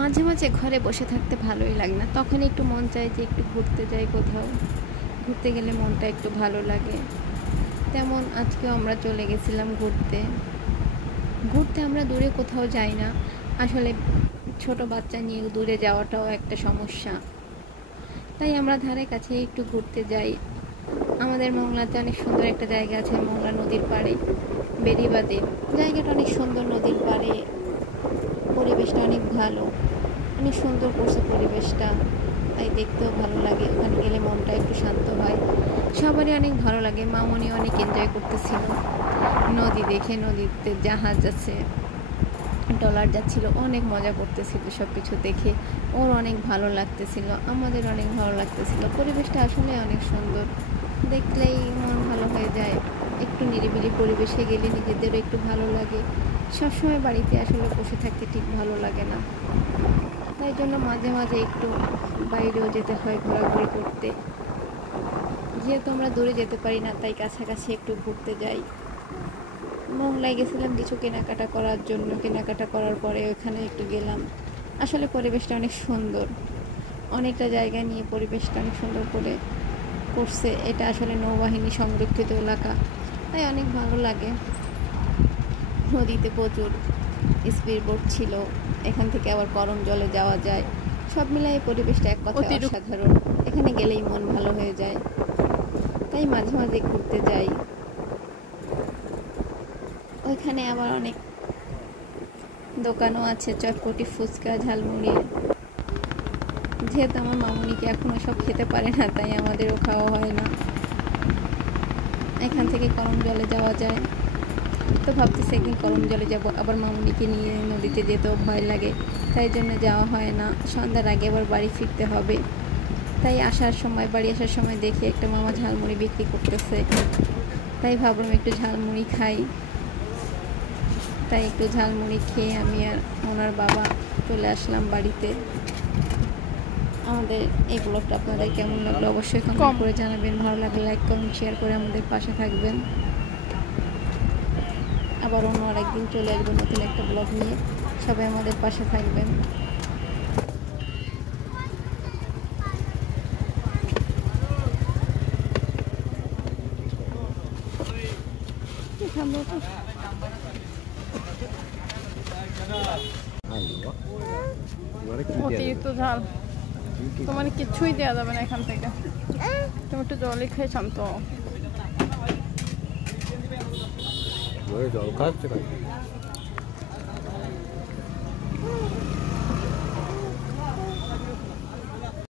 মাঝে মাঝে ঘরে বসে থাকতে ভালোই লাগে না, তখন একটু মন চায় যে একটু ঘুরতে যাই কোথাও। ঘুরতে গেলে মনটা একটু ভালো লাগে। তেমন আজকেও আমরা চলে গেছিলাম ঘুরতে। ঘুরতে আমরা দূরে কোথাও যাই না আসলে, ছোট বাচ্চা নিয়ে দূরে যাওয়াটাও একটা সমস্যা। তাই আমরা ধারে কাছে একটু ঘুরতে যাই। আমাদের মংলাতে অনেক সুন্দর একটা জায়গা আছে, মংলা নদীর পাড়ে বেড়িবাঁধে। জায়গাটা অনেক সুন্দর, নদীর পাড়ে, পরিবেশটা অনেক ভালো, অনেক সুন্দর করছে পরিবেশটা। তাই দেখতেও ভালো লাগে, ওখানে গেলে মনটা একটু শান্ত হয়। সবারই অনেক ভালো লাগে। মামনি অনেক এনজয় করতেছিল নদী দেখে, নদীতে জাহাজ আছে, ট্রলার যাচ্ছিল, অনেক মজা করতেছিল সব কিছু দেখে। ওর অনেক ভালো লাগতেছিল, আমাদের অনেক ভালো লাগতেছিল। পরিবেশটা আসলে অনেক সুন্দর, দেখলেই মন ভালো হয়ে যায়। একটু নিরিবিলি পরিবেশে গেলে নিজেদেরও একটু ভালো লাগে। সবসময় বাড়িতে আসলে বসে থাকতে ঠিক ভালো লাগে না, তাই জন্য মাঝে মাঝে একটু বাইরেও যেতে হয় ঘোরাঘুরি করতে। যেহেতু আমরা দূরে যেতে পারি না, তাই কাছাকাছি একটু ঘুরতে যাই। মংলায় গেছিলাম কিছু কেনাকাটা করার জন্য। কেনাকাটা করার পরে ওখানে একটু গেলাম। আসলে পরিবেশটা অনেক সুন্দর, অনেকটা জায়গা নিয়ে পরিবেশটা অনেক সুন্দর করে করছে। এটা আসলে নৌবাহিনী সংরক্ষিত এলাকা, তাই অনেক ভালো লাগে। নদীতে প্রচুর স্পিড বোট ছিল, এখান থেকে আবার গরম জলে যাওয়া যায়। সব মিলাই পরিবেশটা এক কথায় অসাধারণ। এখানে গেলেই মন ভালো হয়ে যায়, তাই মাঝে মাঝে ঘুরতে যাই। ওইখানে আবার অনেক দোকানও আছে, চটপটি, ফুচকা, ঝালমুড়ি। যেহেতু আমার মামুনিকে এখনো সব খেতে পারে না, তাই আমাদেরও খাওয়া হয় না। এখান থেকে গরম জলে যাওয়া যায়, তো ভাবতেছি একদিন গরম জলে যাব। আবার মামুনিকে নিয়ে নদীতে যেতেও ভয় লাগে, তাই জন্য যাওয়া হয় না। সন্ধ্যার আগে আবার বাড়ি ফিরতে হবে, তাই বাড়ি আসার সময় দেখি একটা মামা ঝালমুড়ি বিক্রি করতেছে, তাই ভাবলাম একটু ঝালমুড়ি খাই। তাই একটু ঝালমুড়ি খেয়ে আমি আর ওনার বাবা চলে আসলাম বাড়িতে। আমাদের এই ব্লগটা আপনাদের কেমন লাগলো অবশ্যই কমেন্ট করে জানাবেন। ভালো লাগলে লাইক কমেন্ট শেয়ার করে আমাদের পাশে থাকবেন। আবার অন্য আরেকদিন চলে আসবেন নতুন একটা ব্লগ নিয়ে। সবাই আমাদের পাশে থাকবেন। অতিরিক্ত ঝাল, তোমার কিছুই দেওয়া যাবে না এখান থেকে। তুমি একটু জলই খেয়ে শান্ত হও। 왜 저까지